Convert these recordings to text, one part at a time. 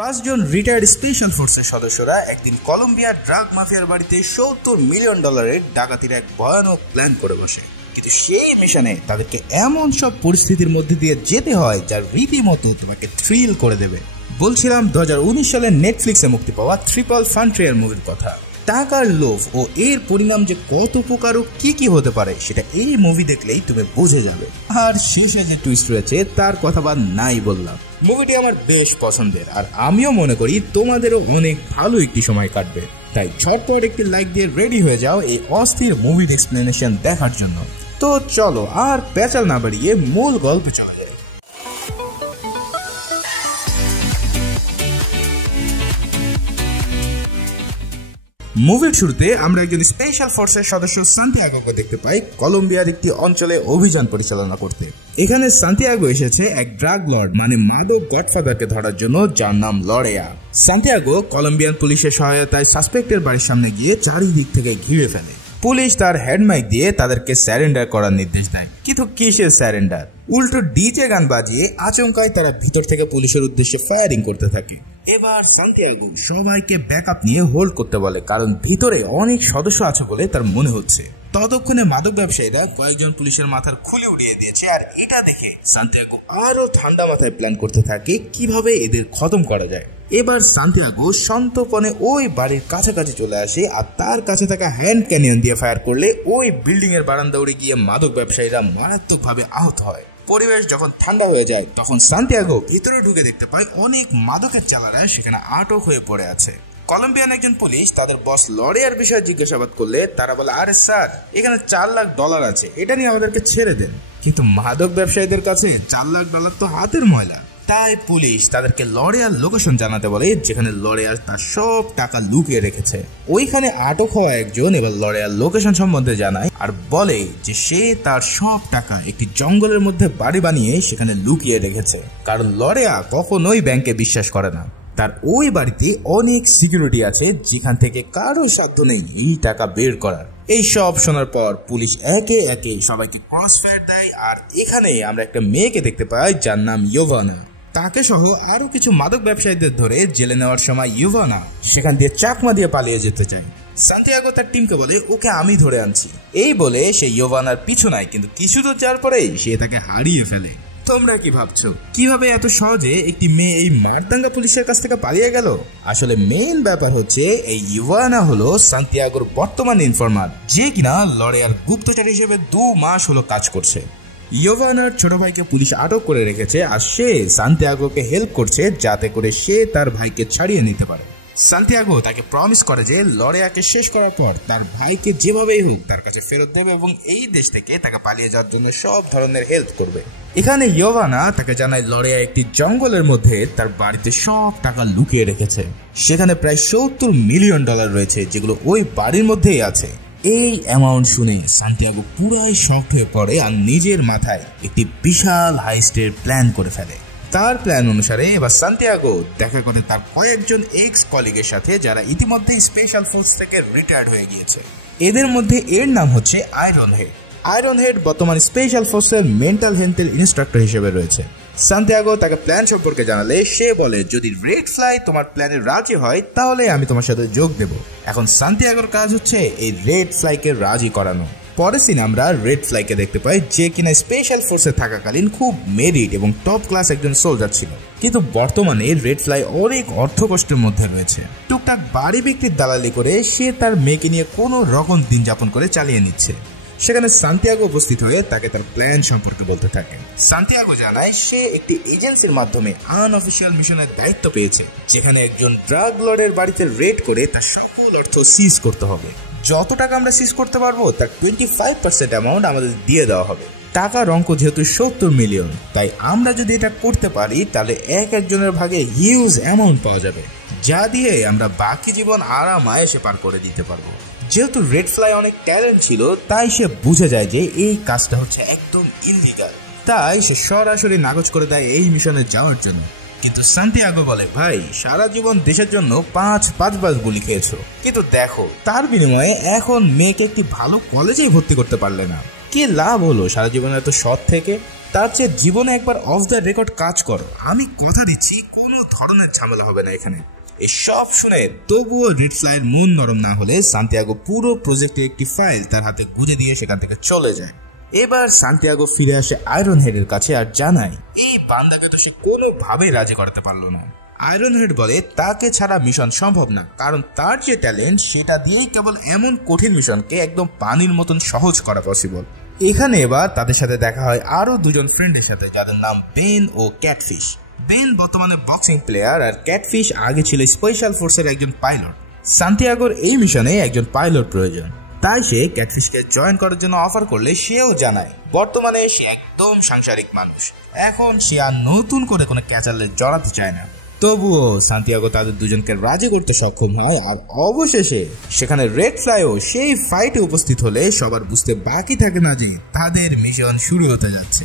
5 জন retired special ফোর্সের সদস্যরা একদিন কলম্বিয়ার ড্রাগ মাফিয়ার বাড়িতে $70 মিলিয়ন ডাকাতির এক ভয়ানক প্ল্যান করে বসে। কিন্তু সেই মিশনে তাদেরকে এমন সব পরিস্থিতির মধ্যে দিয়ে যেতে হয় যা রীতিমতো তোমাকে থ্রিল করে দেবে। বলছিলাম 2019 সালে নেটফ্লিক্সে মুক্তি পাওয়া ট্রিপল ফ্রন্টিয়ার মুভির কথা। টাকার লোভ ও এর পরিণাম যে কত প্রকার ও কি হতে পারে সেটা এই মুভি দেখলেই তুমি বুঝে যাবে। আর শেষে যে টুইস্ট রয়েছে তার কথা বা নাই বললাম। মুভিটি আমার বেশ পছন্দের, আর আমিও মনে করি তোমাদেরও অনেক ভালো একটি সময় কাটবে। তাই ঝটপট একটি লাইক দিয়ে রেডি হয়ে যাও এই অস্থির মুভির এক্সপ্লেনেশন দেখার জন্য। তো চলো আর পেঁচাল না বাড়িয়ে মূল গল্পে চলা যায়। মুভির শুরুতে আমরা একজন স্পেশাল ফোর্সের সদস্য সান্তিয়াগোকে দেখতে পাই কলম্বিয়ার একটি অঞ্চলে অভিযান পরিচালনা করতে। এখানে সান্তিয়াগো এসেছে এক ড্রাগ লর্ড মানে মাদক গডফাদারকে ধরার জন্য, যার নাম লরেয়া। সান্তিয়াগো কলম্বিয়ান পুলিশের সহায়তায় সাসপেক্টের বাড়ির সামনে গিয়ে চারিদিক থেকে ঘিরে ফেলে। পুলিশ তার হেডমাইক দিয়ে তাদেরকে স্যারেন্ডার করার নির্দেশ দেয়, কিন্তু কিসের স্যারেন্ডার? উল্টো ডিজে গান বাজিয়ে আচমকাই তারা ভিতর থেকে পুলিশের উদ্দেশ্যে ফায়ারিং করতে থাকে। এবার সান্তিয়াগো সবাইকে ব্যাকআপ নিয়ে হোল্ড করতে বলে, কারণ ভিতরে অনেক সদস্য আছে বলে তার মনে হচ্ছে। ততক্ষণে মাদক ব্যবসায়ীরা কয়েকজন পুলিশের মাথার খুলি উড়িয়ে দিয়েছে, আর এটা দেখে সান্তিয়াগো আরো ঠান্ডা মাথায় প্ল্যান করতে থাকে কিভাবে এদের খতম করা যায়। এবার সান্তিয়াগো সন্তপনে ওই বাড়ির কাছাকাছি চলে আসে, আর তার কাছে থাকা হ্যান্ড ক্যানিয়ন দিয়ে ফায়ার করলে ওই বিল্ডিং এর বারান্দা উড়ে গিয়ে মাদক ব্যবসায়ীরা মারাত্মকভাবে আহত হয়। পরিবেশ যখন ঠান্ডা হয়ে যায় তখন সান্তিয়াগো ভিতরে ঢুকে দেখতে পায় অনেক মাদকের চালারা সেখানে আটক হয়ে পড়ে আছে। কলম্বিয়ান একজন পুলিশ তাদের বস লরেয়ার বিষয়ে জিজ্ঞাসাবাদ করলে তারা বলে, আরে স্যার, এখানে $4 লাখ আছে, এটা নিয়ে আমাদেরকে ছেড়ে দেন। কিন্তু মাদক ব্যবসায়ীদের কাছে $4 লাখ তো হাতের ময়লা। তাই পুলিশ তাদেরকে লরেয়ার লোকেশন জানাতে বলে, যেখানে লরেয়ার তার সব টাকা লুকিয়ে রেখেছে। ওইখানে আটক হওয়া একজন এবার লরেয়ার লোকেশন সম্বন্ধে জানায় আর বলে যে সে তার সব টাকা একটি জঙ্গলের মধ্যে বাড়ি বানিয়ে সেখানে লুকিয়ে রেখেছে, কারণ লরেয়া কখনোই ব্যাংকে বিশ্বাস করে না। তার ওই বাড়িতে অনেক সিকিউরিটি আছে যেখান থেকে কারো সাধ্য নেই এই টাকা বের করার। এই সব শোনার পর পুলিশ একে একে সবাইকে ক্রসফায়ার দেয়, আর এখানে আমরা একটা মেয়েকে দেখতে পাই যার নাম ইয়োভানা। তাকে সহ আরো কিছু মাদক ব্যবসায়ীদের ধরে জেলে নেওয়ার সময় ইয়োভানা সেখান দিয়ে চাকমা দিয়ে পালিয়ে যেতে চায়। সান্তিয়াগো তার টিমকে বলে, ওকে আমি ধরে আনছি। এই বলে সে ইয়োভানার পিছু নেয়, কিন্তু কিছু তো যাওয়ার পরেই সে তাকে হারিয়ে ফেলে। তোমরা কি ভাবছো কিভাবে এত সহজে একটি মেয়ে এই মারদাঙ্গা পুলিশের কাছ থেকে পালিয়ে গেল? আসলে মেইন ব্যাপার হচ্ছে এই ইয়োভানা হলো সান্তিয়াগোর বর্তমান ইনফরমার, যে কিনা লরেয়ার গুপ্তচর হিসেবে 2 মাস হলো কাজ করছে। ইয়োভানার ছোট ভাইকে পুলিশ আটক করে রেখেছে, আর সে সান্তিয়াগোকে হেল্প করছে যাতে করে সে তার ভাইকে ছাড়িয়ে নিতে পারে। সান্তিয়াগো তাকে প্রমিস করে যে লরেয়াকে শেষ করার পর তার ভাইকে যেভাবেই হোক তার কাছে ফেরত দেবে এবং এই দেশ থেকে তাকে পালিয়ে যাওয়ার জন্য সব ধরনের হেল্প করবে। এখানে ইয়োভানা তাকে জানায় লরেয়া একটি জঙ্গলের মধ্যে তার বাড়িতে সব টাকা লুকিয়ে রেখেছে। সেখানে প্রায় $70 মিলিয়ন রয়েছে, যেগুলো ওই বাড়ির মধ্যেই আছে। এই অ্যামাউন্ট শুনে সান্তিয়াগো পুরাই শকড হয়ে পড়ে আর নিজের মাথায় একটি বিশাল হাইস্টের প্ল্যান করে ফেলে। তার প্ল্যান অনুসারে এবার সান্তিয়াগো দেখা করে তার কয়েকজন এক্স কলিগের সাথে, যারা ইতিমধ্যে স্পেশাল ফোর্স থেকে রিটায়ার্ড হয়ে গিয়েছে। এদের মধ্যে এর নাম হচ্ছে আয়রন হেড। আয়রন হেড বর্তমান স্পেশাল ফোর্সের মেন্টাল হেলথের ইনস্ট্রাক্টর হিসেবে রয়েছে। সান্তিয়াগো তাকে প্ল্যান সম্পর্কে জানালে সে বলে, যদি রেড ফ্লাই তোমার প্ল্যানে রাজি হয় তাহলে আমি তোমার সাথে যোগ দেব। এখন সান্তিয়াগোর কাজ হচ্ছে এই রেড ফ্লাইকে রাজি করানো। পরের সিন আমরা রেড ফ্লাইকে দেখতে পাই, যে কিনা স্পেশাল ফোর্সে থাকাকালীন খুব মেরিট এবং টপ ক্লাস একজন সোলজার ছিল, কিন্তু বর্তমানে রেড ফ্লাই অনেক অর্থ কষ্টের মধ্যে রয়েছে। টুকটাক বাড়ি বিক্রির দালালি করে সে তার মেয়েকে নিয়ে কোনো রকম দিন যাপন করে চালিয়ে নিচ্ছে। সেখানে সান্তিয়াগো উপস্থিত হয়ে তাকে তার প্ল্যান সম্পর্কে বলতে থাকে। সান্তিয়াগো জানায় সে একটি এজেন্সির মাধ্যমে আনঅফিশিয়াল মিশনের দায়িত্ব পেয়েছে, যেখানে একজন ড্রাগ লর্ডের বাড়িতে রেড করে তার সকল অর্থ সিজ করতে হবে। যত টাকা আমরা সিজ করতে পারবো তার 25% অ্যামাউন্ট আমাদের দিয়ে দেওয়া হবে। টাকার অঙ্ক যেহেতু $70 মিলিয়ন, তাই আমরা যদি এটা করতে পারি তাহলে একজনের ভাগে হিউজ অ্যামাউন্ট পাওয়া যাবে, যা দিয়ে আমরা বাকি জীবন আরামায়েশে পার করে দিতে পারবো। যেহেতু রেড ফ্লাই অনেক ট্যালেন্ট ছিল, তাই সে বুঝে যায় যে এই কাজটা হচ্ছে একদম ইললিগাল। তাই সে সরাসরি নাকচ করে দেয় এই মিশনে যাওয়ার জন্য। কিন্তু সান্তিয়াগো বলে, ভাই, সারা জীবন দেশের জন্য 5 বার গুলি খেয়েছো, কিন্তু দেখো তার বিনিময়ে এখন মেয়েকে একটি ভালো কলেজেই ভর্তি করতে পারলে না। কি লাভ হলো সারা জীবনে এত সৎ থেকে? তার চেয়ে জীবনে একবার অফ দ্য রেকর্ড কাজ করো। আমি কথা দিচ্ছি কোনো কোনো ধরনের ঝামেলা হবে না এখানে। এসব শুনে তবুও রেড ফ্লাইয়ের মন নরম না হলে সান্তিয়াগো পুরো প্রজেক্টের একটি ফাইল তার হাতে গুঁজে দিয়ে সেখান থেকে চলে যায়। এবার সান্তিয়াগো ফিরে আসে আয়রন হেডের কাছে আর জানায় এই বান্দাকে তো সে কোনোভাবেই রাজি করাতে পারলো না। আয়রন হেড বলে তাকে ছাড়া মিশন সম্ভব না, কারণ তার যে ট্যালেন্ট সেটা দিয়েই কেবল এমন কঠিন মিশনকে একদম পানির মতন সহজ করা পসিবল। এখানে এবার তাদের সাথে দেখা হয় আরো দুজন ফ্রেন্ডের সাথে যাদের নাম বেন ও ক্যাটফিশ। বেন বর্তমানে বক্সিং প্লেয়ার আর ক্যাটফিশ আগে ছিল স্পেশাল ফোর্সের একজন পাইলট। সান্তিয়াগোর এই মিশনে একজন পাইলট প্রয়োজন, তাই সে ক্যাটফিশকে জয়েন করার জন্য অফার করলে সেও জানায় বর্তমানে সে একদম সাংসারিক মানুষ, এখন সে আর নতুন করে কোনো ক্যাচালে জড়াতে চায় না। তবুও সান্তিয়াগো তাদের দুজনকে রাজি করতে সক্ষম হয় আর অবশেষে সেখানে রেড ফ্লাইও সেই ফাইটে উপস্থিত হলে সবার বুঝতে বাকি থাকে না যে তাদের মিশন শুরু হতে যাচ্ছে।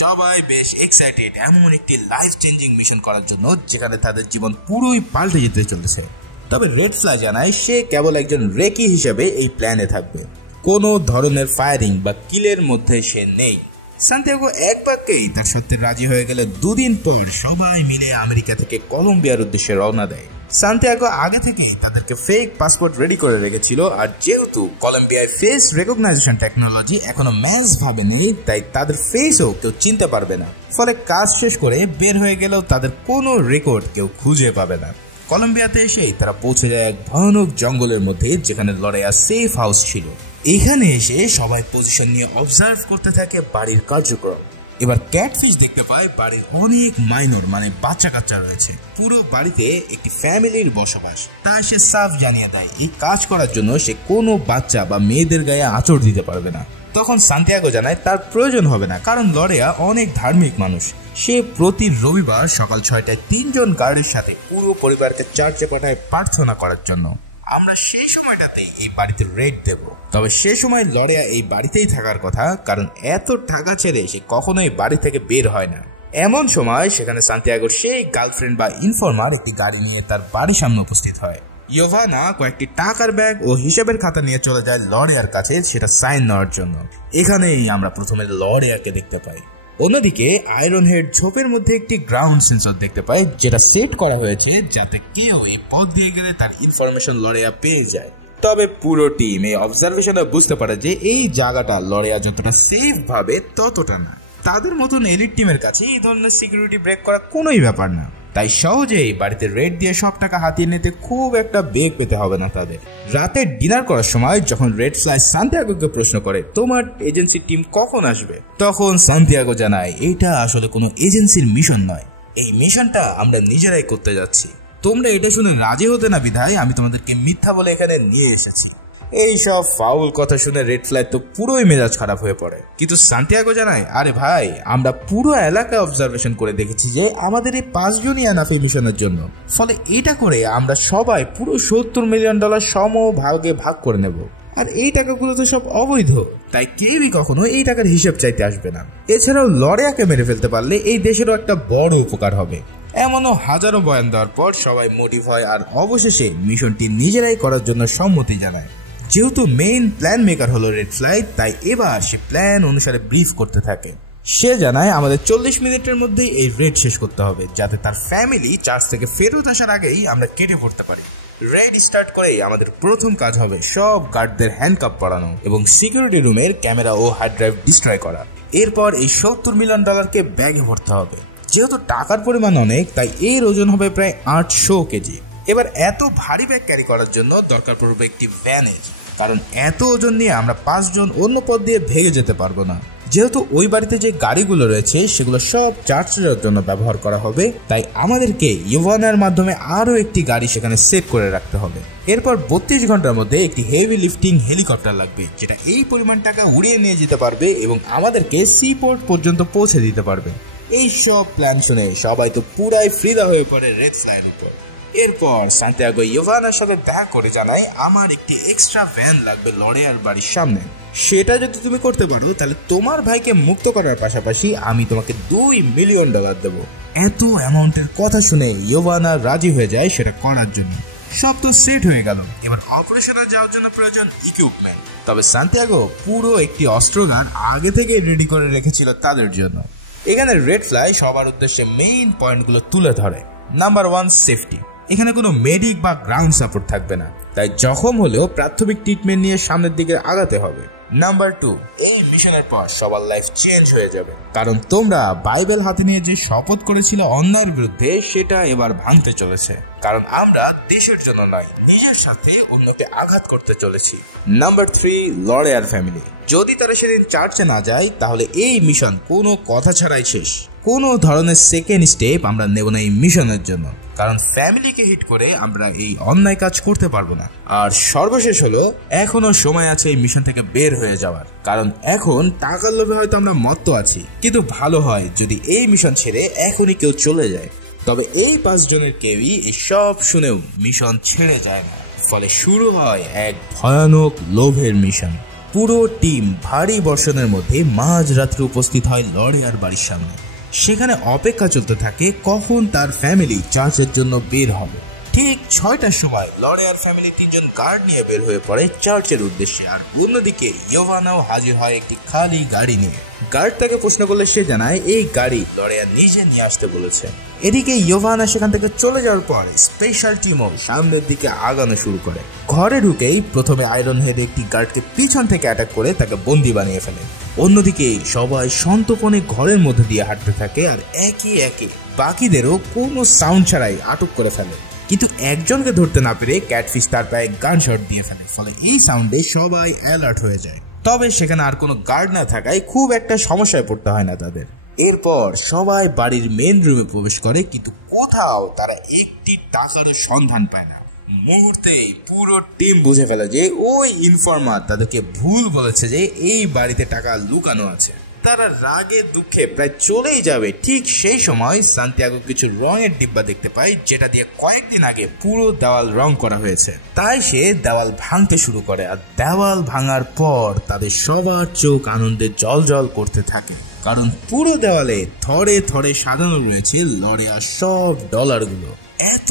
সবাই বেশ এক্সাইটেড এমন একটি লাইফ চেঞ্জিং মিশন করার জন্য যেখানে তাদের জীবন পুরোই পাল্টে যেতে চলেছে। তবে রেড ফ্লাই জানায় সে কেবল একজন রেকি হিসেবে এই প্ল্যানে থাকবে, কোনো ধরনের ফায়ারিং বা কিলের মধ্যে সে নেই। সান্তিয়াগো এক বাক্যেই তার সত্যি রাজি হয়ে গেলে দুদিন পর সবাই মিলে আমেরিকা থেকে কলম্বিয়ার উদ্দেশ্যে রওনা দেয়। সান্তিয়াগো আগে থেকে তাদেরকে ফেক পাসপোর্ট রেডি করে রেখেছিল, আর যেহেতু কলম্বিয়ায় ফেস রেকগনাইজেশন টেকনোলজি এখনো ম্যাচ ভাবে নেই, তাই তাদের ফেসও কেউ চিনতে পারবে না। ফলে কাজ শেষ করে বের হয়ে গেলেও তাদের কোনো রেকর্ড কেউ খুঁজে পাবে না। কলম্বিয়াতে এসেই তারা পৌঁছে যায় এক ভয়ানক জঙ্গলের মধ্যে যেখানে লড়াইয়া সেফ হাউস ছিল। এখানে এসে সবাই পজিশন নিয়ে অবজার্ভ করতে থাকে বাড়ির কার্যক্রম। এবার ক্যাটফিশ দেখতে পায় বাড়ির অনেক মাইনর মানে বাচ্চা কাচ্চা রয়েছে, পুরো বাড়িতে একটি ফ্যামিলির বসবাস। তাই সে সাফ জানিয়ে দেয় এই কাজ করার জন্য সে কোনো বাচ্চা বা মেয়েদের গায়ে আঁচড় দিতে পারবে না। তখন সান্তিয়াগো জানায় তার প্রয়োজন হবে না, কারণ লরেয়া অনেক ধার্মিক মানুষ। সে প্রতি রবিবার সকাল 6টায় 3 জন গার্ডের সাথে পুরো পরিবারকে চার্চে পাঠায় প্রার্থনা করার জন্য। আমরা সেই সময়টাতে এই বাড়িতে রেড দেব। তবে সে সময় লরেয়া এই বাড়িতেই থাকার কথা, কারণ এত টাকা ছেড়ে সে কখনোই বাড়ি থেকে বের হয় না। এমন সময় সেখানে সান্তিয়াগোর সেই গার্লফ্রেন্ড বা ইনফর্মার একটি গাড়ি নিয়ে তার বাড়ির সামনে উপস্থিত হয়। ইয়োভানা কয়েকটি টাকার ব্যাগ ও হিসাবের খাতা নিয়ে চলে যায় লরেয়ার কাছে সেটা সাইন নেওয়ার জন্য। এখানেই আমরা প্রথমে লরেয়াকে দেখতে পাই। অন্যদিকে আয়রন হেড ঝোপের মধ্যে একটি গ্রাউন্ড সেন্সর দেখতে পায়, যেটা সেট করা হয়েছে যাতে কেউ এই পথ দিয়ে গেলে তার ইনফরমেশন লরেয়া পেয়ে যায়। তবে পুরো টিম এই অবজারভেশনে বুঝতে পারে যে এই জায়গাটা লরেয়া যতটা সেফ ভাবে ততটা না। তাদের মতন এলিট টিমের কাছে এই ধরনের সিকিউরিটি ব্রেক করা কোনোই ব্যাপার না, তাই সহজেই বাড়িতে রেড দিয়ে সব টাকা হাতিয়ে নিতে খুব একটা বেগ পেতে হবে না তাদের। রাতে ডিনার করার সময় যখন রেড ফ্লাই সান্তিয়াগোকে প্রশ্ন করে তোমার এজেন্সির টিম কখন আসবে, তখন সান্তিয়াগো জানায় এটা আসলে কোনো এজেন্সির মিশন নয়, এই মিশনটা আমরা নিজেরাই করতে যাচ্ছি। তোমরা এটা শুনে রাজি হতে না বিধায় আমি তোমাদেরকে মিথ্যা বলে এখানে নিয়ে এসেছি। এই সব ফাউল কথা শুনে রেড ফ্লাই তো পুরোই মেজাজ খারাপ হয়ে পড়ে, কিন্তু সান্তিয়াগো জানায় আরে ভাই আমরা পুরো এলাকা অবজারভেশন করে দেখেছি যে আমাদের এই 5 জনই এনাফ এই মিশনের জন্য। ফলে এটা করে আমরা সবাই পুরো $70 মিলিয়ন সমভাগে ভাগ করে নেব, আর এই টাকাগুলো তো সব অবৈধ, তাই কেউই কখনো এই টাকার হিসেব চাইতে আসবে না। এছাড়াও লরেয়াকে মেরে ফেলতে পারলে এই দেশেরও একটা বড় উপকার হবে। এমনও হাজারো বয়ান দেওয়ার পর সবাই মোটিভ হয় আর অবশেষে মিশনটি নিজেরাই করার জন্য সম্মতি জানায়। যেহেতু মেইন প্ল্যান মেকার হলো রেড ফ্লাই, তাই এবার সে প্ল্যান অনুসারে ব্রিফ করতে থাকে। সে জানায় আমাদের 40 মিনিটের মধ্যেই এই রেড শেষ করতে হবে, যাতে তার ফ্যামিলি চার্চ থেকে ফেরত আসার আগেই আমরা কেটে পড়তে পারি। রেড স্টার্ট করেই আমাদের প্রথম কাজ হবে সব গার্ডদের হ্যান্ডকাপ পরানো এবং সিকিউরিটি রুমের ক্যামেরা ও হার্ড ড্রাইভ ডিস্ট্রয় করা। এরপর এই $70 মিলিয়ন ব্যাগে ভরতে হবে। যেহেতু টাকার পরিমাণ অনেক, তাই এর ওজন হবে প্রায় 800 কেজি। এবার এত ভারী ব্যাগ ক্যারি করার জন্য দরকার পড়বে একটি ভ্যানেজ, কারণ এত ওজন নিয়ে আমরা 5 জন অন্য পথ দিয়ে ভেঙে যেতে পারবো না। যেহেতু ওই বাড়িতে যে গাড়িগুলো রয়েছে সেগুলো সব চার্জের জন্য ব্যবহার করা হবে, তাই আমাদেরকে ইয়োভানার মাধ্যমে আরো একটি গাড়ি সেখানে সেট করে রাখতে হবে। এরপর 32 ঘন্টার মধ্যে একটি হেভি লিফটিং হেলিকপ্টার লাগবে, যেটা এই পরিমাণ টাকা উড়িয়ে নিয়ে যেতে পারবে এবং আমাদেরকে সি পোর্ট পর্যন্ত পৌঁছে দিতে পারবে। এই সব প্ল্যান শুনে সবাই তো পুরাই ফ্রিদা হয়ে পড়ে রেড ফ্লাইয়ের উপর। এরপর সান্তিয়াগো ইয়োভানার সাথে দেখা করে জানায় আমার একটি এক্সট্রা ভ্যান লাগবে লরেয়ার বাড়ির সামনে। সেটা যদি তুমি করতে পারো তাহলে তোমার ভাইকে মুক্ত করার পাশাপাশি আমি তোমাকে $2 মিলিয়ন দেব। এত অ্যামাউন্টের কথা শুনে ইয়োভানা রাজি হয়ে যায় সেটা করার জন্য। সব তো সেট হয়ে গেল, এবার অপারেশনে যাওয়ার জন্য প্রয়োজন ইকুইপমেন্ট। তবে সান্তিয়াগো পুরো একটি অস্ত্রগান আগে থেকে রেডি করে রেখেছিল তাদের জন্য। এখানে রেড ফ্লাই সবার উদ্দেশ্যে মেইন পয়েন্টগুলো তুলে ধরে। Number 1, safety. এখানে কোনো মেডিক বা গ্রাউন্ড সাপোর্ট থাকবে না, তাই জখম হলেও প্রাথমিক ট্রিটমেন্ট নিয়ে সামনের দিকে আগাতে হবে। নাম্বার 2, এই মিশনের পর সবার লাইফ চেঞ্জ হয়ে যাবে, কারণ তোমরা বাইবেল হাতে নিয়ে যে শপথ করেছিল অন্যায়ের বিরুদ্ধে, সেটা এবার ভাঙতে চলেছে, কারণ আমরা দেশের জন্য নয়, নিজের সাথে অন্যকে আঘাত করতে চলেছি। Number 3, laureate family. যদি তারা সেদিন চার্চে না যায়, তাহলে এই মিশন কোনো কথা ছাড়াই শেষ। কোনো ধরনের সেকেন্ড স্টেপ আমরা নেব না এই মিশনের জন্য, কারণ ফ্যামিলিকে হিট করে আমরা এই অন্যায় কাজ করতে পারবো না। আর সর্বশেষ হলো, এখনো সময় আছে এই মিশন থেকে বের হয়ে যাওয়ার, কারণ এখন টাকার লোভে হয়তো আমরা মত্ত আছি, কিন্তু ভালো হয় যদি এই মিশন ছেড়ে এখনই কেউ চলে যায়। তবে এই 5 জনের কেউই এই সব শুনেও মিশন ছেড়ে যায় না, ফলে শুরু হয় এক ভয়ানক লোভের মিশন। পুরো টিম ভারী বর্ষণের মধ্যে মাঝরাত্রে উপস্থিত হয় লরিয়ার বাড়ির সামনে। সেখানে অপেক্ষা চলতে থাকে কখন তার ফ্যামিলি চার্চের জন্য বের হবে। ঠিক 6টার সময় লরিয়ার ফ্যামিলি 3 জন গার্ড নিয়ে বের হয়ে পড়ে চার্চের উদ্দেশ্যে, আর অন্যদিকে ইয়োভানাও হাজির হয় একটি খালি গাড়ি নিয়ে। গার্ড তাকে প্রশ্ন করলে সে জানায় এই গাড়ি লরিয়া নিজে নিয়ে আসতে বলেছে। এদিকে ইয়োভানা সেখান থেকে চলে যাওয়ার পর স্পেশাল টিমও সামনের দিকে আগানো শুরু করে। ঘরে ঢুকেই প্রথমে আয়রন হেড একটি গার্ডকে পিছন থেকে অ্যাটাক করে তাকে বন্দী বানিয়ে ফেলে। অন্যদিকে সবাই সন্তর্পণে ঘরের মধ্যে দিয়ে হাঁটতে থাকে, আর একে একে বাকিদেরও কোনো সাউন্ড ছাড়াই আটক করে ফেলে। কিন্তু একজনকে ধরতে না পেরে ক্যাটফিশ তার পায়ে গান শট দিয়ে ফেলে, ফলে এই সাউন্ডে সবাই অ্যালার্ট হয়ে যায়। তবে সেখানে আর কোনো গার্ড না থাকায় খুব একটা সমস্যায় পড়তে হয় না তাদের। এরপর সবাই বাড়ির মেন রুমে প্রবেশ করে, কিন্তু কোথাও তারা একটি টাকারও সন্ধান পায় না। মুহূর্তেই পুরো টিম বুঝে ফেলে যে ওই ইনফরমার তাদেরকে ভুল বলেছে যে এই বাড়িতে টাকা লুকানো আছে। তারা রাগে দুঃখে প্রায় চলেই যাবে, ঠিক সেই সময় সান্তিয়াগো কিছু রঙের ডিব্বা দেখতে পায়, যেটা দিয়ে কয়েকদিন আগে পুরো দেওয়াল রং করা হয়েছে। তাই সে দেওয়াল ভাঙতে শুরু করে, আর দেওয়াল ভাঙার পর তাদের সবার চোখ আনন্দে জল করতে থাকে, কারণ পুরো দেওয়ালে থরে থরে সাজানো রয়েছে লরিয়ার সব ডলারগুলো। এত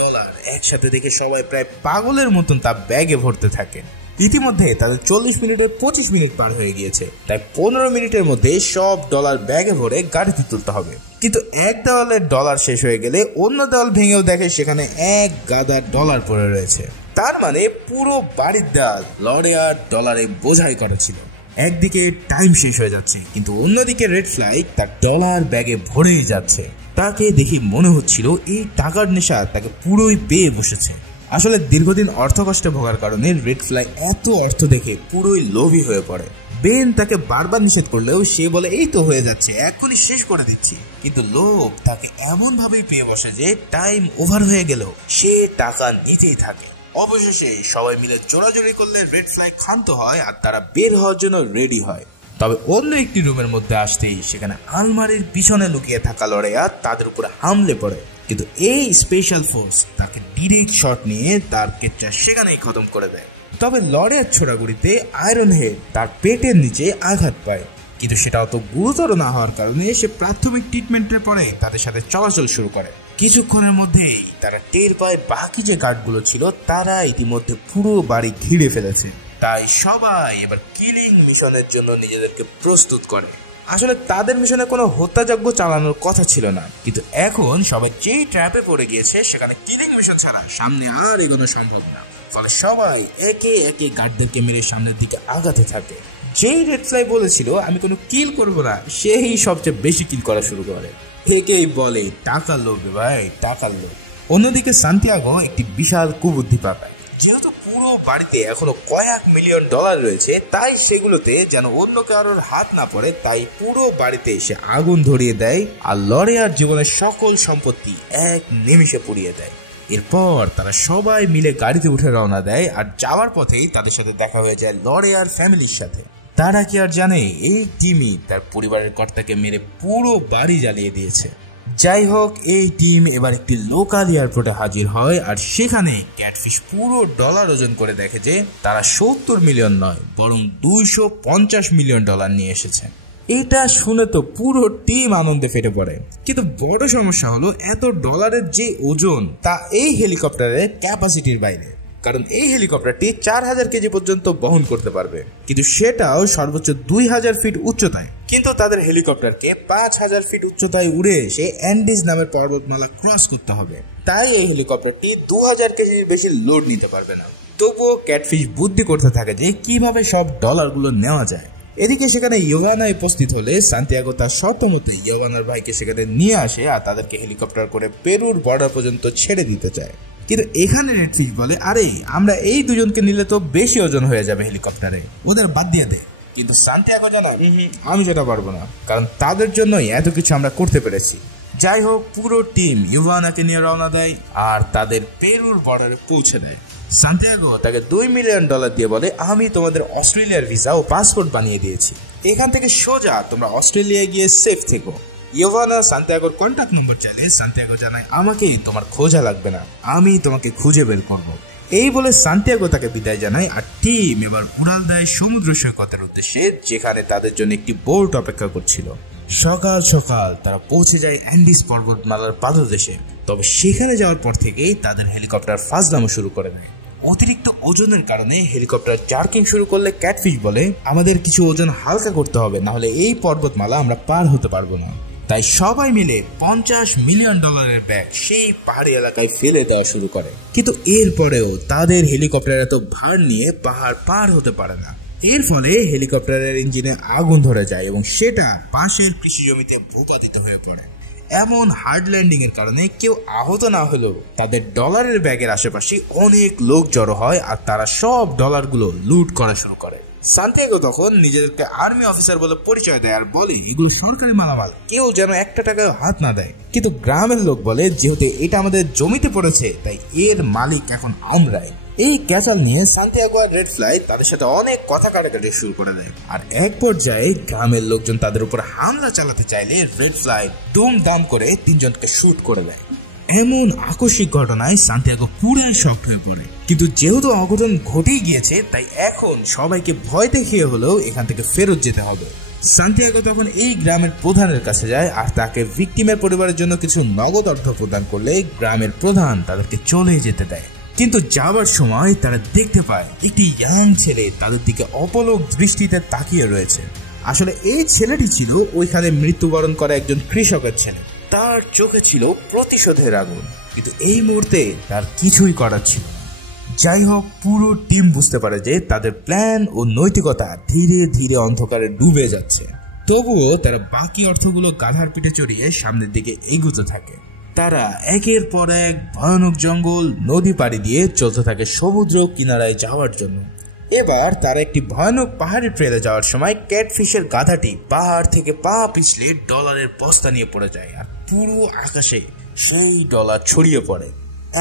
ডলার একসাথে দেখে সবাই প্রায় পাগলের মতন তা ব্যাগে ভরতে থাকে। ইতিমধ্যে তাদের 40 মিনিটের 25 মিনিট পার হয়ে গিয়েছে, তাই 15 মিনিটের মধ্যে সব ডলার ব্যাগে ভরে গাড়িতে তুলতে হবে। কিন্তু এক দেওয়ালের ডলার শেষ হয়ে গেলে অন্য দেওয়াল ভেঙেও দেখে সেখানে এক গাদা ডলার পড়ে রয়েছে। তার মানে পুরো বাড়ির দেওয়াল লরিয়ার ডলারে বোঝাই করা ছিল। একদিকে টাইম শেষ হয়ে যাচ্ছে, কিন্তু অন্যদিকে রেড ফ্লাই তার ডলার ব্যাগে ভরেই যাচ্ছে। তাকে দেখে মনে হচ্ছিল এই টাকার নেশা তাকে পুরোই পেয়ে বসেছে। আসলে দীর্ঘদিন অর্থ কষ্টে ভোগার কারণে রেড ফ্লাই এত অর্থ দেখে পুরোই লোভী হয়ে পড়ে। বেন তাকে বারবার নিষেধ করলেও সে বলে এই তো হয়ে যাচ্ছে, এখনই শেষ করে দিচ্ছি। কিন্তু লোভ তাকে এমন ভাবেই পেয়ে বসে যে টাইম ওভার হয়ে গেলেও সে টাকা নিতেই থাকে। অবশেষে সবাই মিলে জোরাজোরি করলে রেড ফ্লাই ক্ষান্ত হয়, আর তারা বের হওয়ার জন্য রেডি হয়। তবে অন্য একটি রুমের মধ্যে আসতেই সেখানে আলমারির পিছনে লুকিয়ে থাকা লরিয়া তাদের উপরে হামলে পড়ে, কিন্তু এই স্পেশাল ফোর্স তাকে ডিরেক্ট শট নিয়ে তার কেচ্চা সেখানেই খতম করে দেয়। তবে লরিয়ার ছোড়াগুড়িতে আয়রন হেড তার পেটের নিচে আঘাত পায়, কিন্তু সেটা অত গুরুতর না হওয়ার কারণে সে প্রাথমিক ট্রিটমেন্টের পরে তাদের সাথে চলাচল শুরু করে। কিছুক্ষণের মধ্যেই তারা টের পায় বাকি যে গার্ডগুলো ছিল তারা ইতিমধ্যে পুরো বাড়ি ঘিরে ফেলেছে। তাই সবাই এবার কিলিং মিশনের জন্য নিজেদেরকে প্রস্তুত করে। আসলে তাদের মিশনে কোনো হত্যাযজ্ঞ চালানোর কথা ছিল না, কিন্তু এখন সবাই যেই ট্র্যাপে পড়ে গিয়েছে সেখানে কিলিং মিশন ছাড়া সামনে আর এগোনো সম্ভব না। ফলে সবাই একে একে গার্ডদেরকে মেরে সামনের দিকে আগাতে থাকে। যেই রেড ফ্লাই বলেছিল আমি কোনো কিল করবো না, সেই সবচেয়ে বেশি কিল করা শুরু করে। একেই বলে টাকার লোভ ভাই, টাকার লোভ। অন্যদিকে সান্তিয়াগো একটি বিশাল কুবুদ্ধি পায়। যেহেতু পুরো বাড়িতে এখনো কয়েক মিলিয়ন ডলার রয়েছে, তাই সেগুলোতে যেন অন্য কারোর হাত না পড়ে, তাই পুরো বাড়িতে সে আগুন ধরিয়ে দেয় আর লরিয়ার জীবনের সকল সম্পত্তি এক নিমিষে পুড়িয়ে দেয়। এরপর তারা সবাই মিলে গাড়িতে উঠে রওনা দেয়, আর যাওয়ার পথেই তাদের সাথে দেখা হয়ে যায় লরিয়ার ফ্যামিলির সাথে। তারা কি আর জানে এই টিমই তার পরিবারের কর্তাকে মেরে পুরো বাড়ি জ্বালিয়ে দিয়েছে। যাই হোক, এই টিম এবার একটি লোকাল এয়ারপোর্টে হাজির হয়, আর সেখানে ক্যাটফিশ পুরো ডলার ওজন করে দেখে যে তারা 70 মিলিয়ন নয় বরং 250 মিলিয়ন ডলার নিয়ে এসেছে। এটা শুনে তো পুরো টিম আনন্দে ফেটে পড়ে। কিন্তু বড় সমস্যা হলো এত ডলারের যে ওজন তা এই হেলিকপ্টারের ক্যাপাসিটির বাইরে, কারণ এই হেলিকপ্টারটি 4000 কেজি পর্যন্ত বহন করতে পারবে, কিন্তু সেটাও সর্বোচ্চ 2000 ফিট উচ্চতায়। কিন্তু তাদের হেলিকপ্টারকে 5000 ফিট উচ্চতায় উড়ে এসে অ্যান্ডিজ নামের পর্বতমালা ক্রস করতে হবে, তাই এই হেলিকপ্টারটি 2000 কেজির বেশি লোড নিতে পারবে না। তবুও ক্যাটফিশ বুদ্ধি করতে থাকে যে কিভাবে সব ডলারগুলো নেওয়া যায়। এদিকে সেখানে ইওয়ানা উপস্থিত হলে সান্তিয়াগো তার শর্ত মতো ইওয়ানার ভাইকে সেখানে নিয়ে আসে আর তাদেরকে হেলিকপ্টার করে পেরুর বর্ডার পর্যন্ত ছেড়ে দিতে চায়। কিন্তু এখানে রেডফিশ বলে, আরে আমরা এই দুজনকে নিলে তো বেশি ওজন হয়ে যাবে হেলিকপ্টারে, ওদের বাদ দিয়ে দে। কিন্তু সান্তিয়াগো জানায় আমি যেটা পারবো না, কারণ তাদের জন্যই এত কিছু আমরা করতে পেরেছি। যাই হোক, পুরো টিম ইওয়ানাকে নিয়ে রওনা দেয় আর তাদের পেরুর বর্ডারে পৌঁছে দেয়। সান্তিয়াগো তাকে $2 মিলিয়ন দিয়ে বলে, আমি তোমাদের অস্ট্রেলিয়ার ভিসা ও পাসপোর্ট বানিয়ে দিয়েছি, এখান থেকে সোজা তোমরা অস্ট্রেলিয়ায় গিয়ে সেফ থেকো। ইওয়ানা সান্তিয়াগোর কন্ট্যাক্ট নম্বর চাইলে সান্তিয়াগো জানায়, আমাকে তোমার খোঁজা লাগবে না, আমি তোমাকে খুঁজে বের করবো। এই বলে সান্তিয়াগো তাকে বিদায় জানায় আর টিম এবার উড়াল দেয় সমুদ্র সৈকতের উদ্দেশ্যে, যেখানে তাদের জন্য একটি বোট অপেক্ষা করছিল। সকাল সকাল তারা পৌঁছে যায় অ্যান্ডিজ পর্বতমালার পাদদেশে। তবে সেখানে যাওয়ার পর থেকেই তাদের হেলিকপ্টার ফাজলামো শুরু করে দেয়। অতিরিক্ত ওজনের কারণে হেলিকপ্টার জার্কিং শুরু করলে ক্যাটফিশ বলে, আমাদের কিছু ওজন হালকা করতে হবে, না হলে এই পর্বতমালা আমরা পার হতে পারবো না। তাই সবাই মিলে $50 মিলিয়ন ব্যাগ সেই পাহাড়ি এলাকায় ফেলে দেওয়া শুরু করে। কিন্তু এরপরেও তাদের হেলিকপ্টার এত ভার নিয়ে পাহাড় পার হতে পারে না। এর ফলে হেলিকপ্টারের ইঞ্জিনে আগুন ধরে যায় এবং সেটা পাশের কৃষি জমিতে ভূপাতিত হয়ে পড়ে। এমন হার্ড ল্যান্ডিং এর কারণে কেউ আহত না হলেও তাদের ডলারের ব্যাগের আশেপাশে অনেক লোক জড়ো হয় আর তারা সব ডলারগুলো লুট করা শুরু করে। সান্তিয়াগো তখন নিজেদেরকে আর্মি অফিসার বলে পরিচয় দেয় আর বলে, এগুলো সরকারি মালামাল, কেউ যেন একটা টাকায় হাত না দেয়। কিন্তু গ্রামের লোক বলে, যেহেতু এটা আমাদের জমিতে পড়েছে তাই এর মালিক এখন আমরাই। এই ক্যাচাল নিয়ে সান্তিয়াগো আর রেড ফ্লাই তাদের সাথে অনেক কথা কাটাকাটি শুরু করে দেয় আর এক পর্যায়ে গ্রামের লোকজন তাদের উপর হামলা চালাতে চাইলে রেড ফ্লাই দুম দাম করে 3 জনকে শুট করে দেয়। এমন আকস্মিক ঘটনায় সান্তিয়াগো পুরাই শক্ট হয়ে পড়ে, কিন্তু যেহেতু অঘটন ঘটেই গিয়েছে তাই এখন সবাইকে ভয় দেখিয়ে হলেও এখান থেকে ফেরত যেতে হবে। সান্তিয়াগো তখন এই গ্রামের প্রধানের কাছে যায় আর তাকে ভিকটিমের পরিবারের জন্য কিছু নগদ অর্থ প্রদান করলে গ্রামের প্রধান তাদেরকে চলে যেতে দেয়। কিন্তু যাবার সময় তারা দেখতে পায় একটি ইয়াং ছেলে তাদের দিকে অপলক দৃষ্টিতে তাকিয়ে রয়েছে। আসলে এই ছেলেটি ছিল ওইখানে মৃত্যুবরণ করা একজন কৃষকের ছেলে। তার চোখে ছিল প্রতিশোধের আগুন, কিন্তু এই মুহূর্তে তার কিছুই করার ছিল না। যাই হোক, পুরো টিম বুঝতে পারে যে তাদের প্ল্যান ও নৈতিকতা ধীরে ধীরে অন্ধকারে ডুবে যাচ্ছে। তবুও তারা বাকি অর্থগুলো গাধার পিঠে চড়িয়ে সামনের দিকে এগোতে থাকে। তারা একের পর এক ভয়ানক জঙ্গল নদী পাড়ি দিয়ে চলতে থাকে সমুদ্র কিনারায় যাওয়ার জন্য। এবার তারা একটি ভয়ানক পাহাড়ি ট্রেলে যাওয়ার সময় ক্যাটফিশের গাধাটি পাহাড় থেকে পা পিছলে ডলারের বস্তা নিয়ে পড়ে যায় আর পুরো আকাশে সেই ডলার ছড়িয়ে পড়ে।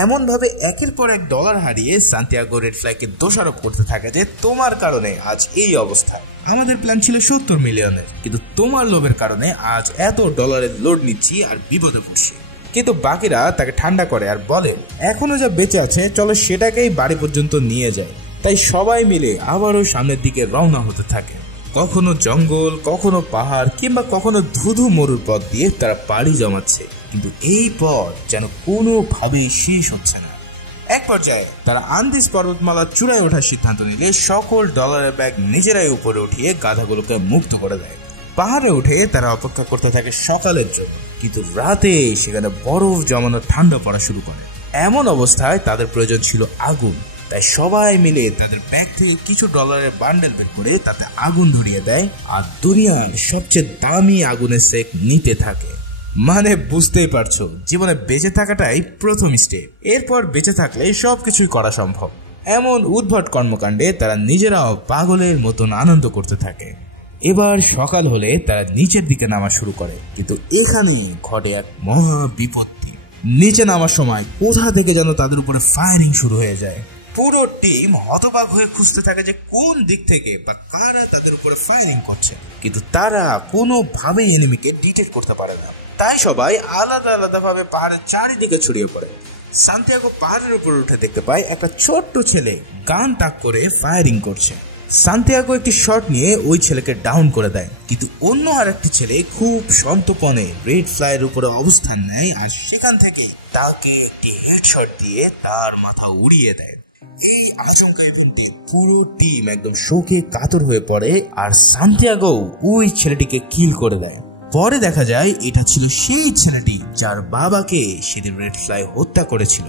এমন ভাবে একের পর এক ডলার হারিয়ে সান্তিয়াগো রেড ফ্লাইকে দোষারোপ করতে থাকে যে তোমার কারণে আজ এই অবস্থা। আমাদের প্ল্যান ছিল 70 মিলিয়নের, কিন্তু তোমার লোভের কারণে আজ এত ডলারের লোড নিচ্ছি আর বিপদে পড়ছি। কিন্তু বাকিরা তাকে ঠান্ডা করে আর বলে, এখনো যা বেঁচে আছে চলো সেটাকেই বাড়ি পর্যন্ত নিয়ে যায়। তাই সবাই মিলে আবারও সামনের দিকে রওনা হতে থাকে। কখনো জঙ্গল, কখনো পাহাড় কিংবা কখনো ধুধু মরুর পথ দিয়ে তারা পাড়ি জমাচ্ছে, কিন্তু এই পথ যেন কোনোভাবেই শেষ হচ্ছে না। এক পর্যায়ে তারা আন্দিজ পর্বতমালার চূড়ায় ওঠার সিদ্ধান্ত নিলে সকল ডলারের ব্যাগ নিজেরাই উপরে উঠিয়ে গাধাগুলোকে মুক্ত করে দেয়। পাহাড়ে উঠে তারা অপেক্ষা করতে থাকে সকালের জন্য, কিন্তু রাতে সেখানে বরফ জমানো ঠান্ডা পড়া শুরু করে। এমন অবস্থায় তাদের প্রয়োজন ছিল আগুন, তাই সবাই মিলে তাদের ব্যাগ থেকে কিছু ডলারের বান্ডেল বের করে তাতে আগুন ধরিয়ে দেয় আর দুনিয়ার সবচেয়ে দামি আগুনের সেক নিতে থাকে। মানে বুঝতেই পারছো, জীবনে বেঁচে থাকাটাই প্রথম স্টেপ, এরপর বেঁচে থাকলে সবকিছুই করা সম্ভব। এমন উদ্ভট কর্মকাণ্ডে তারা নিজেরাও পাগলের মতন আনন্দ করতে থাকে। এবার সকাল হলে তারা নিচের দিকে নামা শুরু করে, কিন্তু এখানে ঘটে এক মহা বিপত্তি। নিচে নামার সময় কোথা থেকে যেন তাদের উপরে ফায়ারিং শুরু হয়ে যায়। পুরো টিম হতবাক হয়ে খুঁজতে থাকে যে কোন দিক থেকে বা কারা তাদের উপরে ফায়ারিং করছে, কিন্তু তারা কোনোভাবেই এনিমিকে ডিটেক্ট করতে পারে না। তাই সবাই আলাদা আলাদা ভাবে পাহাড়ের চারিদিকে ছড়িয়ে পড়ে। সান্তিয়াগো পাহাড়ের উপরে উঠে দেখতে পায় একটা ছোট্ট ছেলে গান তাক করে ফায়ারিং করছে। সান্তিয়াগো একটি শট নিয়ে ওই ছেলেকে ডাউন করে দেয়, কিন্তু অন্য আরেকটি ছেলে খুব সন্তর্পণে রেড ফ্লাইয়ের উপরে অবস্থান নেয় আর সেখান থেকে তাকে একটি হেডশট দিয়ে তার মাথা উড়িয়ে দেয়। এই আচমকা ইভেন্টে পুরো টিম একদম শোকে কাতর হয়ে পড়ে আর সান্তিয়াগো ওই ছেলেটিকে কিল করে দেয়। পরে দেখা যায় এটা ছিল সেই ছেলেটি যার বাবাকে সেদিন রেড ফ্লাই হত্যা করেছিল।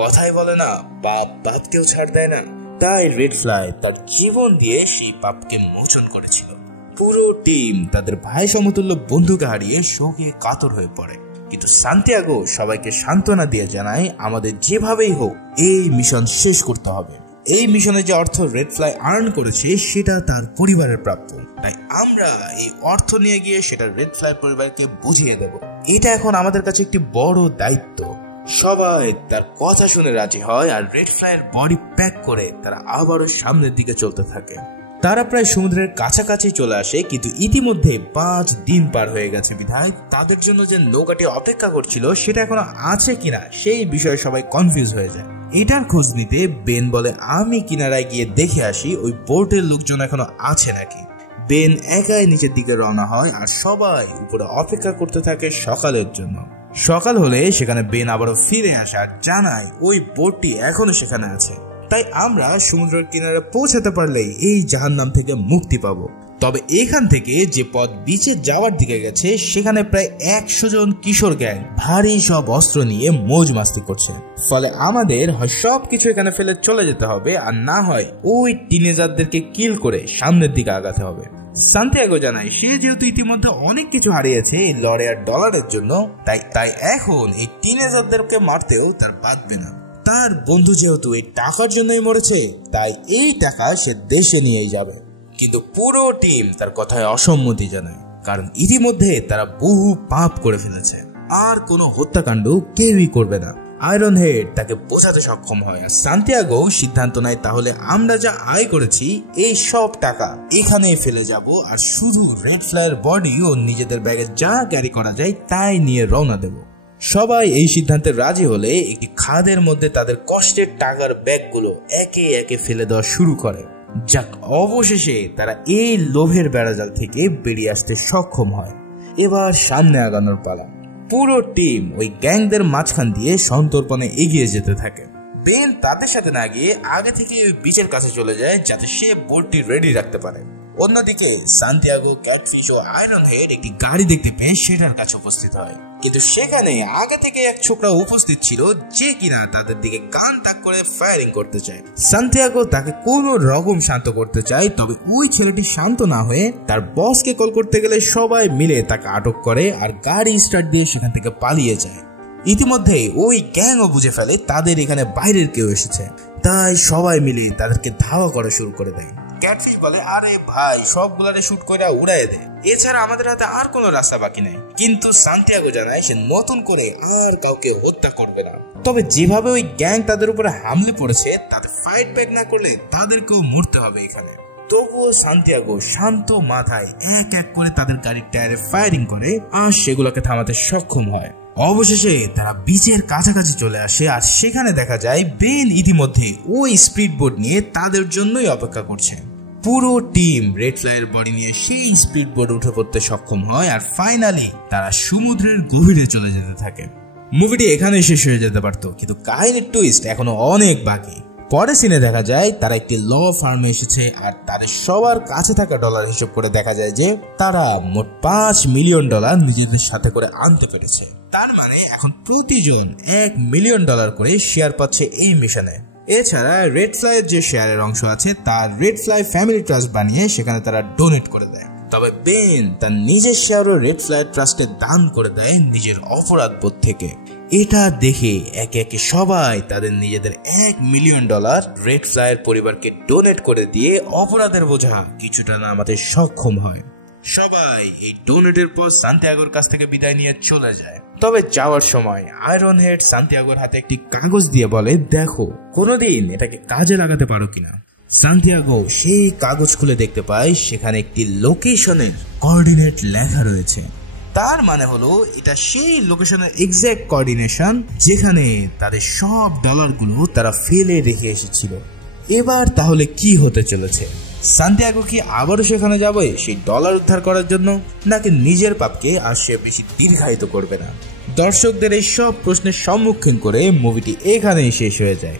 কথাই বলে না, পাপ পাপকেও ছাড় দেয় না, তাই রেড ফ্লাই তার জীবন দিয়ে সেই পাপকে মোচন করেছিল। পুরো টিম তাদের ভাই সমতুল্য বন্ধুকে হারিয়ে শোকে কাতর হয়ে পড়ে, কিন্তু সান্তিয়াগো সবাইকে সান্ত্বনা দিয়ে জানায় আমাদের যেভাবেই হোক এই মিশন শেষ করতে হবে। এই মিশনে যে অর্থ রেড ফ্লাই আর্ন করেছে সেটা তার পরিবারের প্রাপ্য, তাই আমরা এই অর্থ নিয়ে গিয়ে সেটা রেড ফ্লাই পরিবারকে বুঝিয়ে দেব। এটা এখন আমাদের কাছে একটি বড় দায়িত্ব। সবাই তার কথা শুনে রাজি হয় আর রেড ফ্লাইয়ের বডি প্যাক করে তারা আবারও সামনের দিকে চলতে থাকে। তারা প্রায় সমুদ্রের কাছাকাছি চলে আসে, কিন্তু ইতিমধ্যে 5 দিন পার হয়ে গেছে বিধায় তাদের জন্য যে নৌকাটি অপেক্ষা করছিল সেটা এখনো আছে কিনা সেই বিষয়ে সবাই কনফিউজ হয়ে যায়। এটার খোঁজ নিতে বেন বলে আমি কিনারায় গিয়ে দেখে আসি ওই বোটের লোকজন এখনো আছে নাকি। বেন একাই নিচের দিকে রওনা হয় আর সবাই উপরে অপেক্ষা করতে থাকে সকালের জন্য। সকাল হলে সেখানে বেন আবারও ফিরে আসে আর জানায় ওই বোটটি এখনো সেখানে আছে, তাই আমরা সমুদ্রের কিনারে পৌঁছাতে পারলেই এই জাহান্নাম থেকে মুক্তি পাবো। তবে এখান থেকে যে পথ বিচে যাওয়ার দিকে গেছে সেখানে প্রায় 100 জন কিশোর গ্যাং ভারী সব অস্ত্র নিয়ে মৌজ মাস্তি করছে, ফলে আমাদের হয় সবকিছু এখানে ফেলে চলে যেতে হবে আর না হয় ওই টিনেজারদেরকে কিল করে সামনের দিকে আগাতে হবে। সান্তিয়াগো জানায় সে যেহেতু ইতিমধ্যে অনেক কিছু হারিয়েছে এই লড়াই আর ডলারের জন্য, তাই এখন এই টিনেজারদেরকে মারতেও তার বাঁধবে না। তার বন্ধু যেহেতু এই টাকার জন্যই মরেছে, তাই এই টাকা সে দেশে নিয়েই যাবে। কিন্তু পুরো টিম তার কথায় অসম্মতি জানায়, কারণ ইতিমধ্যে তারা বহু পাপ করে ফেলেছে, আর কোনো হত্যাকাণ্ড কেউই করবে না। আয়রন হেড তাকে বোঝাতে সক্ষম হয় আর সান্তিয়াগো সিদ্ধান্ত নেয় তাহলে আমরা যা আয় করেছি এই সব টাকা এখানেই ফেলে যাব আর শুধু রেড ফ্লাইয়ের বডি ও নিজেদের ব্যাগে যা ক্যারি করা যায় তাই নিয়ে রওনা দেব। সবাই এই সিদ্ধান্তে রাজি হলে একটি খাদের মধ্যে তাদের কষ্টের টাকার ব্যাগগুলো একে একে ফেলে দেওয়া শুরু করে। যাক, অবশেষে তারা এই লোভের বেড়াজাল থেকে বেরিয়ে আসতে সক্ষম হয়। এবার সামনে আগানোর পালা। পুরো টিম ওই গ্যাংদের মাঝখান দিয়ে সন্তর্পণে এগিয়ে যেতে থাকে। বেন তাদের সাথে না গিয়ে আগে থেকে ওই বিচের কাছে চলে যায় যাতে সে বোটটি রেডি রাখতে পারে। অন্যদিকে সান্তিয়াগো, ক্যাটফিশ ও আয়রন হেড একটি গাড়ি দেখতে পেয়ে সেটার কাছে উপস্থিত হয়, কিন্তু সেখানে আগে থেকে এক ছোকরা উপস্থিত ছিল যে কিনা তাদের দিকে গান তাক করে ফায়ারিং করতে চায়। সান্তিয়াগো তাকে কোনো রকম শান্ত করতে চায়, তবে ওই ছেলেটি শান্ত না হয়ে তার বসকে কল করতে গেলে সবাই মিলে তাকে আটক করে আর গাড়ি স্টার্ট দিয়ে সেখান থেকে পালিয়ে যায়। ইতিমধ্যে ওই গ্যাংও বুঝে ফেলে তাদের এখানে বাইরের কেউ এসেছে, তাই সবাই মিলে তাদেরকে ধাওয়া করা শুরু করে দেয়। ক্যাটফিশ বলে আরে ভাই সবগুলারে শুট করে উড়াই দে, এছাড়া আমাদের হাতে আর কোনো রাস্তা বাকি নাই। কিন্তু সান্তিয়াগো জানায় সে নতুন করে আর কাউকে হত্যা করবে না, তবে যেভাবে ওই গ্যাং তাদের উপরে হামলে পড়েছে তাতে ফাইট ব্যাক না করলে তাদেরকেও মরতে হবে এখানে। তবুও সান্তিয়াগো শান্ত মাথায় এক এক করে তাদের গাড়ির টায়ারে ফায়ারিং করে আর সেগুলোকে থামাতে সক্ষম হয়। অবশেষে তারা বিচের কাছাকাছি চলে আসে আর সেখানে দেখা যায় বেন ইতিমধ্যে ওই স্পিড বোট নিয়ে তাদের জন্যই অপেক্ষা করছে। পুরো টিম রেড ফ্লাইয়ের বডি নিয়ে সেই স্পিড বোট উঠে পড়তে সক্ষম হয় আর ফাইনালি তারা সমুদ্রের গভীরে চলে যেতে থাকে। মুভিটি এখানে শেষ হয়ে যেতে পারত, কিন্তু কাহিনীর টুইস্ট এখনো অনেক বাকি। পরে সিনে দেখা যায় তারা একটি ল ফার্মে এসেছে আর তাদের সবার কাছে থাকা ডলার হিসেব করে দেখা যায় যে তারা মোট $5 মিলিয়ন নিজেদের সাথে করে আনতে পেরেছে। তার মানে এখন প্রতিজন $1 মিলিয়ন করে শেয়ার পাচ্ছে এই মিশনে। এছাড়া রেড ফ্লাইয়ের যে শেয়ারের অংশ আছে তার রেড ফ্লাই ফ্যামিলি ট্রাস্ট বানিয়ে সেখানে তারা ডোনেট করে দেয়। তবে বেন তার নিজের শেয়ারও রেড ফ্লাই ট্রাস্টে দান করে দেয় নিজের অপরাধ বোধ থেকে। এটা দেখে একে একে সবাই তাদের নিজেদের $1 মিলিয়ন রেড ফ্লাইয়ের পরিবারকে ডোনেট করে দিয়ে অপরাধের বোঝা কিছুটা নামাতে সক্ষম হয়। সবাই এই ডোনেটের পর সান্তিয়াগোর কাছ থেকে বিদায় নিয়ে চলে যায়। তবে যাওয়ার সময় আয়রন হেড সান্তিয়াগোর হাতে একটি কাগজ দিয়ে বলে, দেখো কোনোদিন এটাকে কাজে লাগাতে পারো কিনা। সান্তিয়াগো সেই কাগজ খুলে দেখতে পায় সেখানে একটি লোকেশনের কোঅর্ডিনেট লেখা রয়েছে। তার মানে হলো এটা সেই লোকেশনের এক্সাক্ট কোঅর্ডিনেশন যেখানে তাদের সব ডলারগুলো তারা ফেলে রেখে এসেছিল। এবার তাহলে কি হতে চলেছে? সান্তিয়াগো কি আবারও সেখানে যাবে সেই ডলার উদ্ধার করার জন্য, নাকি নিজের পাপকে আর সে বেশি দীর্ঘায়িত করবে না? দর্শকদের এই সব প্রশ্নের সম্মুখীন করে মুভিটি এখানেই শেষ হয়ে যায়।